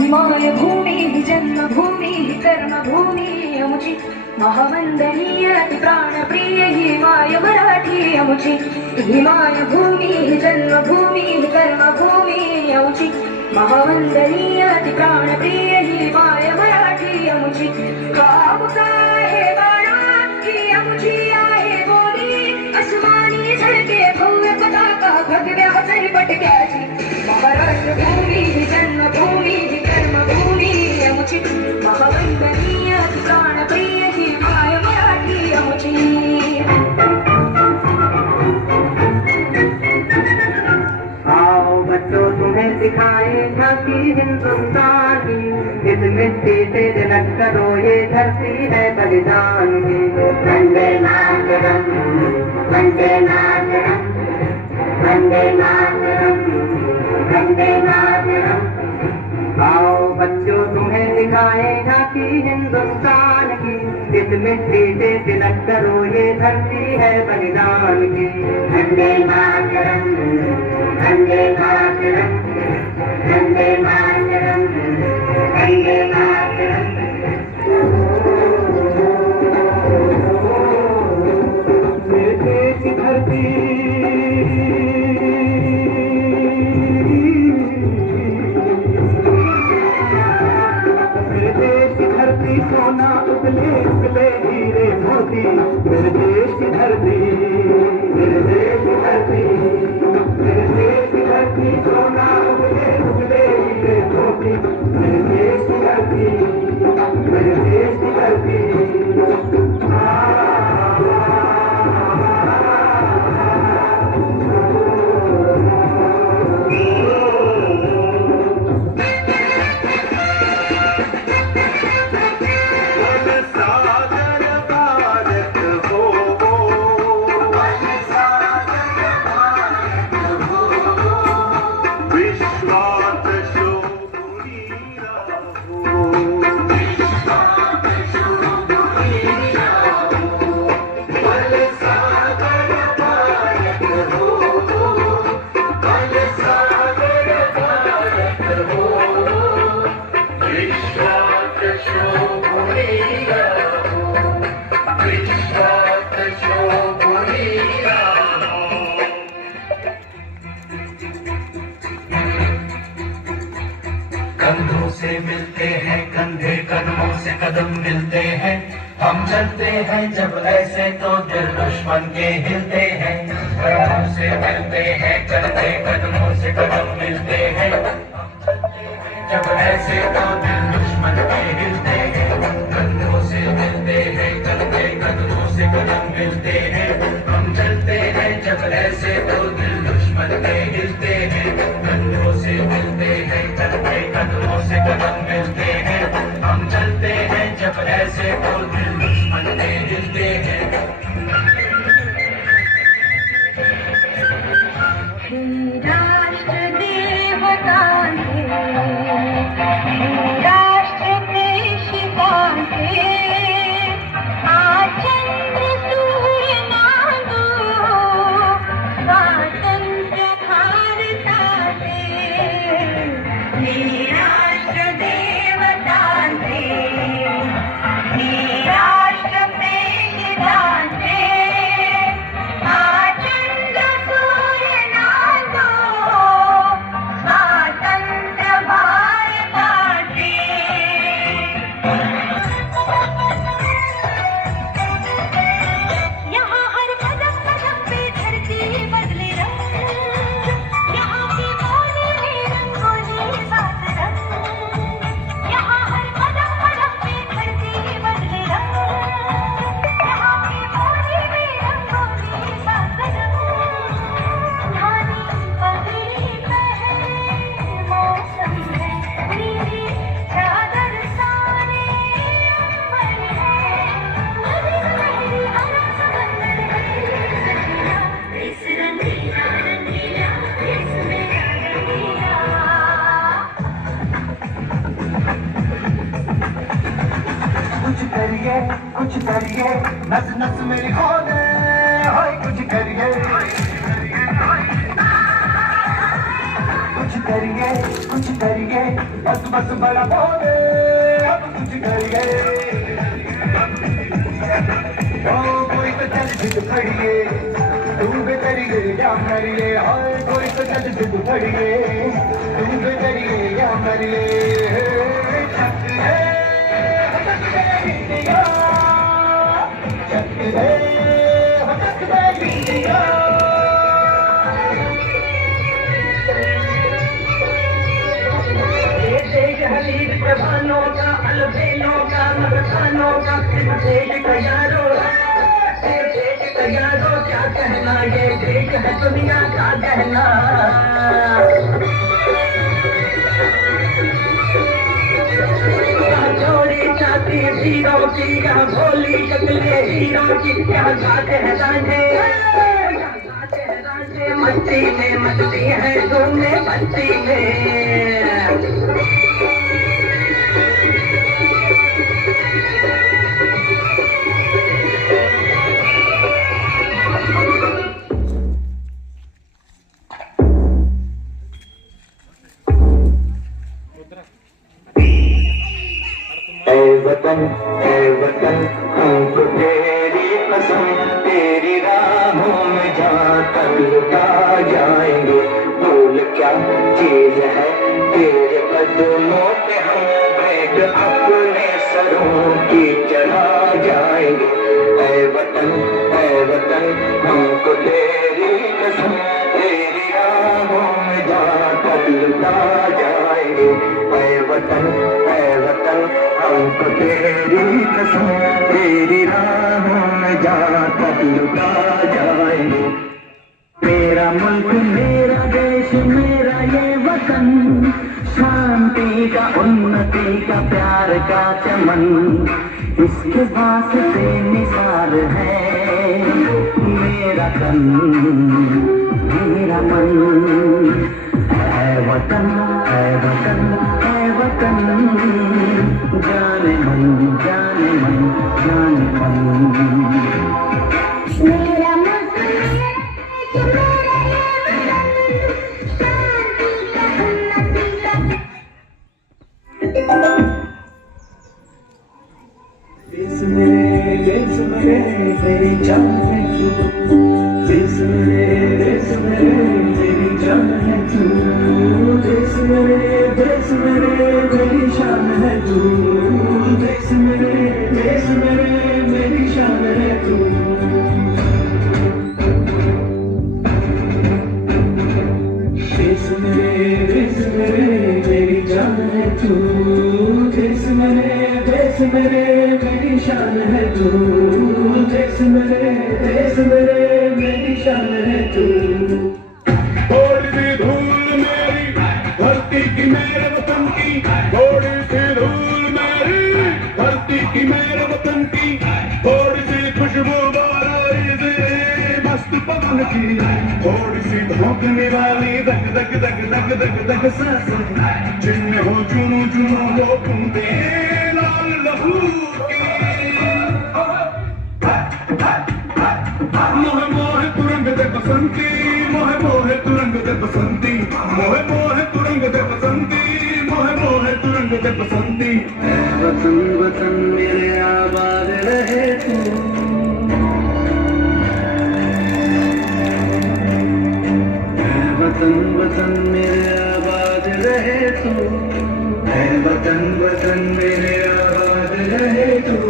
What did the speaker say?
हिमाय भूमि जन्मभूमि कर्मभूमि अमुची महावंदनीय प्राणप्रिय हिमाय मराठी अमुची हिमाय भूमि जन्मभूमि कर्मभूमि अमुची महावंदनीय प्राणप्रिय हिमाय मराठी अमुची काम आहे बाळा ही अमुची आहे बोली अस्मानी झळके भव्य पताका भगव्या पटक्याची महाराष्ट्र भूमि जन्मभूमि कर्मभूमि अमुची महावंदनीय प्राणप्रिय हिमाय मराठी अमुची। आओ बच्चों तुम्हें सिखाए झांकी हिंदुस्तान की, इस मिट्टी से झलक करो ये धरती है बलिदान की। वंदे मातरम वंदे मातरम वंदे मातरम वंदे मातरम। आओ बच्चों तुम्हें सिखाए झांकी हिंदुस्तान की, इस मिट्टी से तिलक करो ये धरती है बलिदान की। वंदे मातरम वंदे मातरम वंदे मातरम वंदे मातरम। की धरती सोना उगले उगले हीरे मोती, मेरे देश की धरती मेरे देश की धरती मेरे देश की धरती सोना उगले उगले हीरे मोती, मेरे देश की धरती मेरे देश की धरती। कंधों से मिलते हैं कंधे कदमों से कदम मिलते हैं, हम चलते हैं जब ऐसे तो दिल दुश्मन के हिलते हैं। कंधों से मिलते हैं कंधे कदमों से कदम मिलते हैं, जब ऐसे तो दिल दुश्मन के हिलते हैं। कंधों से मिलते हैं कंधे कदमों से कदम मिलते हैं, हम चलते हैं जब ऐसे तो दिल दुश्मन के हिलते हैं। कंधों से मिलते हैं कंधे कदमों से कदम मिलते हैं, हम चलते हैं जब ऐसे तो दिल दुश्मन के हिलते हैं। राष्ट्र देवता राष्ट्र देश बांधे आचंद्र सूर्य नादो स्वातंत्र्य भारताचे। राष्ट्र देवता राष्ट्र प्रेषिताचे आचंद्र सूर्य नादो स्वातंत्र्य भारताचे। यहाँ हर कदम कदम पे धरती बदले रंग, यहाँ की बोली में रंगोली सात रंग। यहाँ हर कदम कदम पे धरती बदले रंग, यहाँ की बोली में रंगोली सात रंग। धानी पगड़ी पहने मौसम है नीली चादर सारे अंबर है, नदी लहरी हरा समंदर है। इस रंगीला रंगीला इस मेरा रंगीला। कुछ करिए नस नस मेरी खोले, होय कुछ करिए कुछ करिए बस बस बड़ा बोले अब कुछ करिए ओ कोई तो चल जिद खड़िए तू भी करिए या मरिए हाय कोई तो चल जिद खड़िए तू भी करिए या मरिए चक है इंडिया चक है इंडिया जवानों का अलबेलों का मस्तानों का देश तैयारो क्या कहना ये देश है दुनिया का कहना जोड़ी चाहती हीरो की या भोली शक्लें हीरो की क्या गाते हैं रांझे मस्ती में मस्ती है घूमने बस्ती में ऐ वतन हमको तेरी कसम तेरी राहों में जाकर लुटा जाएंगे भूल क्या चीज है तेरे कदमों पे हम भेंट अपने सरों की चढ़ा जाएंगे ऐ वतन हमको तेरी कसम तेरी राहों में जाकर लुटा जाएंगे ऐ वतन हमको तेरी कसम तेरी राहों में जाकर लुटा जाएंगे मेरा मुल्क मेरा देश मेरा ये वतन शांति का उन्नति का प्यार का चमन इसके वास्ते निसार है मेरा तन मेरा मन है वतन है वतन है वतन जाने मन जाने मन जाने मन मेरा मुल्क मेरा देश मेरा ये वतन देश मेरे मेरी जान है तू देश मेरे मेरी जान है तू देश मेरे मेरी शान है तू देश मेरे मेरी शान है तू देश मेरे मेरी जान है तू देश मेरे मेरी शान है तू देश मेरे मेरी शान है तू थोड़ी सी धूल मेरी धरती की मेरे वतन की थोड़ी सी धूल मेरी धरती की मेरे वतन की थोड़ी सी खुशबू बाराई से मस्त पवन की थोड़ी सी धोखने वाली दग दग दग दग दग दग सांसें जिनमें हो जुनू जुनू वो बूंदे लाल लहू की मोहे मोहे तुरंग दे बसंती मोहे मोहे तुरंग दे बसंती मोहे मोहे तुरंग दे बसंती मोहे मोहे तुरंग दे बसंती वतन वतन मेरे आबाद रहे तू वतन वतन मेरे आबाद रहे तू वतन मेरे आबाद रहे तू